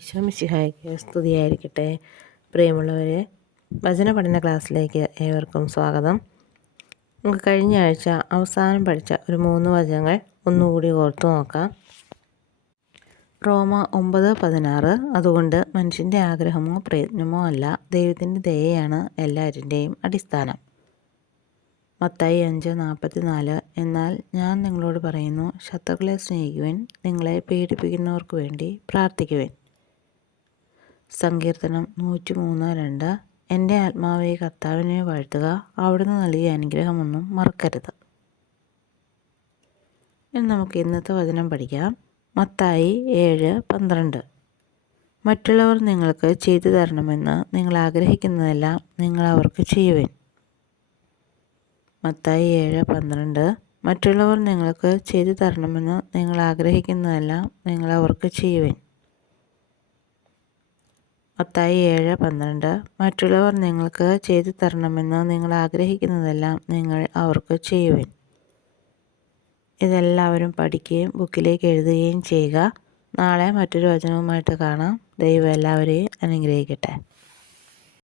ഈശോ മിശിഹായ്ക്ക് സ്തുതിയായിരിക്കട്ടെ. പ്രിയമുള്ളവരെ, വചന പഠന ക്ലാസ്സിലേക്ക് ഏവർക്കും സ്വാഗതം. നമുക്ക് കഴിഞ്ഞ ആഴ്ച അവസാനം പഠിച്ച ഒരു 3 വചനങ്ങൾ ഒന്നുകൂടി ഓർത്തു നോക്കാം. റോമ 9:16. അതുകൊണ്ട് മനുഷ്യൻ്റെ ആഗ്രഹമോ പ്രയത്നമോ അല്ല, ദൈവത്തിൻ്റെ ദയയാണ് എല്ലാറ്റിൻ്റെയും അടിസ്ഥാനം. മത്തായി 5:44. എന്നാൽ ഞാൻ നിങ്ങളോട് പറയുന്നു, ശത്രുക്കളെ സ്നേഹിക്കുവിൻ, നിങ്ങളെ പീഡിപ്പിക്കുന്നവർക്ക് വേണ്ടി പ്രാർത്ഥിക്കുവിൻ. സങ്കീർത്തനം 103:2. എൻ്റെ ആത്മാവെ കർത്താവിനെ വാഴ്ത്തുക, അവിടുന്ന് നൽകിയ അനുഗ്രഹമൊന്നും മറക്കരുത്. ഇനി നമുക്ക് ഇന്നത്തെ വചനം പഠിക്കാം. മത്തായി 7:12. മറ്റുള്ളവർ നിങ്ങൾക്ക് ചെയ്തു തരണമെന്ന് നിങ്ങൾ ആഗ്രഹിക്കുന്നതെല്ലാം നിങ്ങൾ അവർക്ക് ചെയ്യുവിൻ. മത്തായി 7:12. മറ്റുള്ളവർ നിങ്ങൾക്ക് ചെയ്തു തരണമെന്ന് നിങ്ങൾ ആഗ്രഹിക്കുന്നതെല്ലാം നിങ്ങൾ അവർക്ക് ചെയ്യുവിൻ. മത്തായി 7:12. മറ്റുള്ളവർ നിങ്ങൾക്ക് ചെയ്തു തരണമെന്ന് നിങ്ങൾ ആഗ്രഹിക്കുന്നതെല്ലാം നിങ്ങൾ അവർക്ക് ചെയ്യുവിൻ. ഇതെല്ലാവരും പഠിക്കുകയും ബുക്കിലേക്ക് എഴുതുകയും ചെയ്യുക. നാളെ മറ്റൊരു വചനവുമായിട്ട് കാണാം. ദൈവം എല്ലാവരെയും അനുഗ്രഹിക്കട്ടെ.